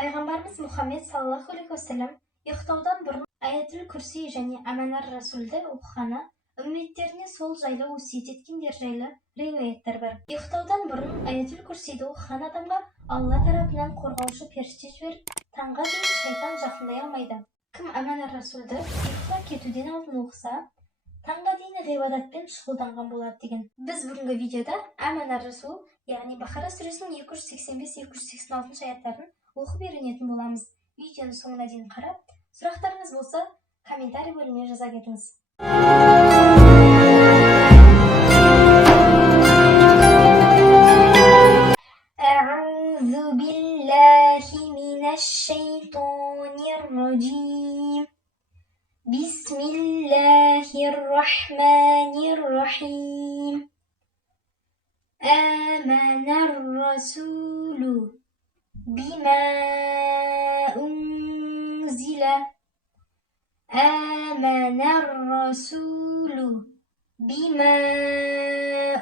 Пайғамбарымыз Мұхаммед саллаллаху алейхи уассалам ұйықтаудан бұрын аятул күрси және аманар расулды оқығаны үмметтеріне сол жайлы өсиет еткендер жайлы риуаяттар бар. Ұйықтаудан бұрын аятул күрсиді оқыған адамға Алла тарапынан қорғаушы періште жіберіп, таңға дейін шайтан жақындай алмайды. Кім аманар расулды ұйқыға кетуден алдын оқыса, таңға дейін ғибадатпен шұғылданған болады деген. Біз бүгінгі видеода аманар расул, яғни Бақара сүресінің 285-286 аяттарын оқып үйренетін боламыз. Видеоны соңына дейін қарап, сұрақтарыңыз болса, комментарий бөліміне жаза кетіңіз. А'узу биллахи минаш шайтанир раджим. Бисмиллахир рахманир рахим. Аманар расулу بما أنزل آمن الرسول بما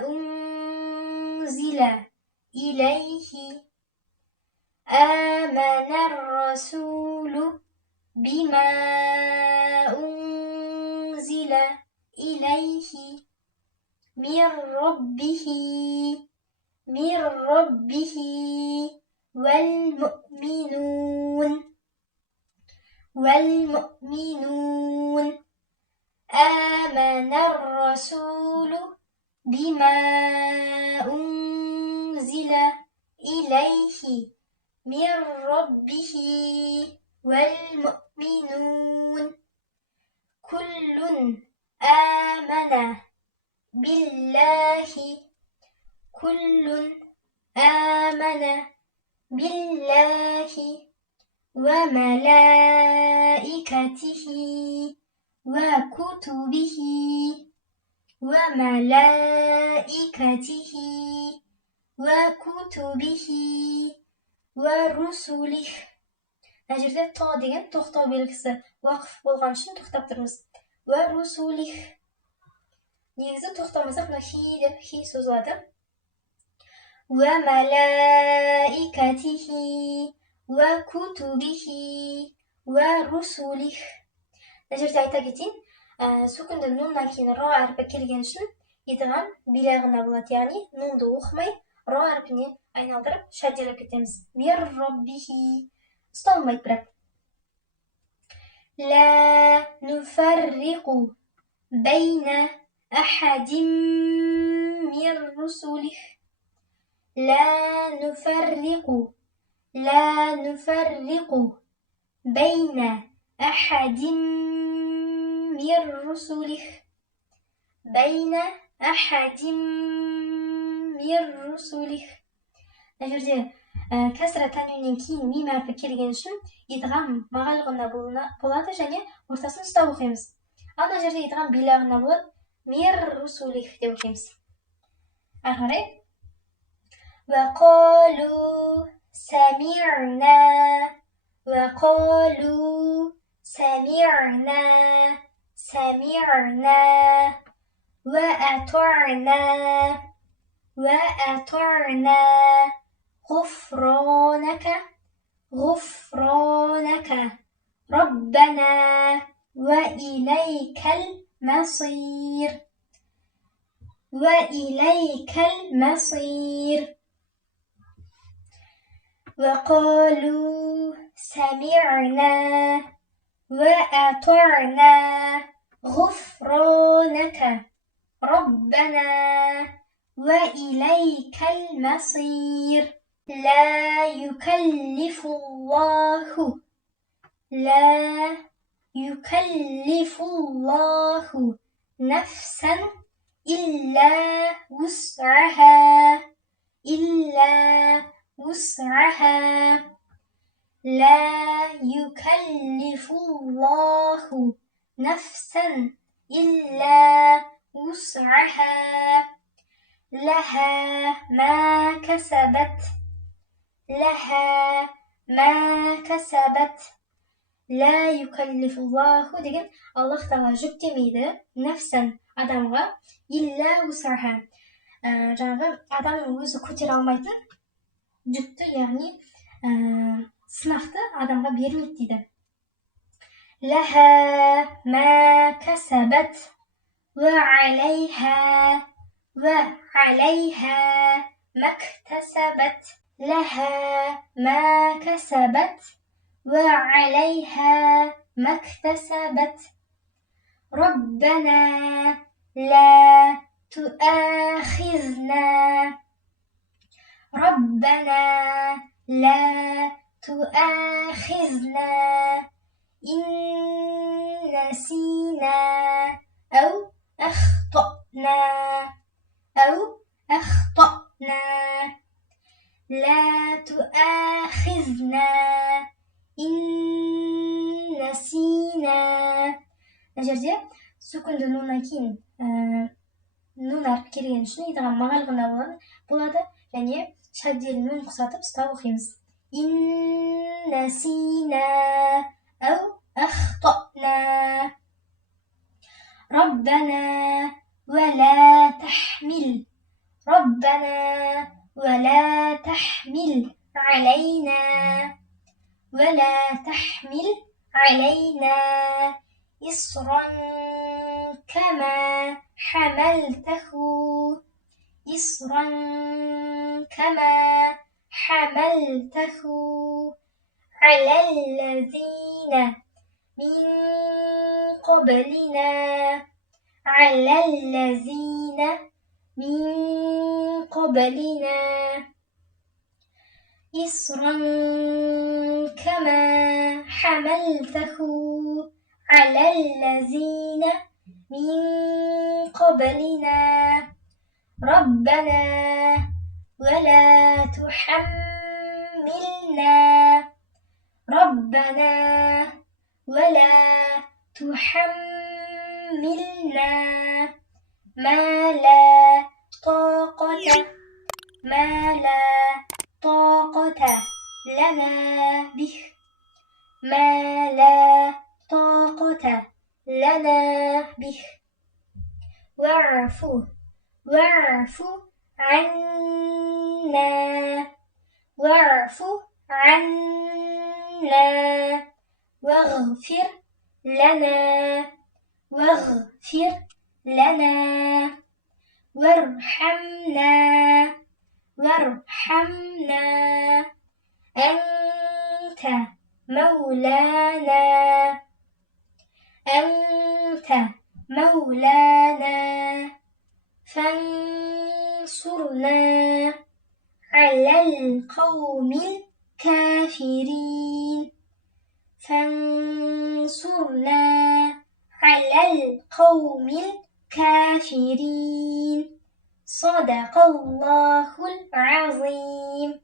أنزل إليه آمن الرسول بما أنزل إليه من ربه والمؤمنون آمن الرسول بما أنزل إليه من ربه والمؤمنون كل آمن بالله وملائكته وكتبه ورسله. Мына жерде то деген тоқтау белгісі уақыф болған үшін тоқтап тұрмыз. ورسله. Негізі тоқтамасақ, мына хи деп хи созылады. وملائكته وكتبه ورسله. Мына жерде айта кетейін, сүкінді нуннан кейін ро әрпі келген үшін идғам билағына болады, яғни нунды оқымай ро әрпіне айналдырып шадделеп кетеміз. Мир роббихи. Ұсталмайды бірақ. لا نفرق بين أحد من رسله. لا نفرق بين أحد من رسله. Мына жерде кәсіра тәнвиннен кейін мим әрпі келген үшін идғам мағалғына болады және ортасын ұстап оқимыз. Ал мына жерде идғам билағына болады, мир русулих деп оқимыз. Ары қарай. وقالوا سمعنا وأطعنا غفرانك ربنا وإليك المصير. وقالوا سمعنا وأطعنا غفرانك ربنا وإليك المصير. لا يكلف الله نفسا إلا وسعها. لا يكلف الله نفسا إلا وسعها لها ما كسبت. لا يكلف الله деген Аллах Тағала жүктемейді нәфсан адамға илля вусаха. Жаңағы адам өзі көтере алмайтын жүкті, яғни Sınaқты адамға берілмейді дейді. لها ما كسبت وعليها ما اكتسبت. لها ما كسبت وعليها ما اكتسبت. ربنا لا تؤاخذنا ربنا لا تؤاخذنا إن نسينا أو أخطأنا لا تؤاخذنا إن نسينا. мына жерде сүкінді нуннан кейін нун әріп келген үшін идғам мағалғына болады және шадделі нун құсатып ұстап оқимыз. إن أو أخطأنا. ربنا ولا تحمل علينا إصرا كما حملته على الذين من قبلنا إصرا كما حملته على الذين من قبلنا. ربنا ولا تحملنا ما لا طاقة لنا به. واعف عنا واغفر لنا وارحمنا أنت مولانا فانصرنا على القوم الكافرين. صدق الله العظيم.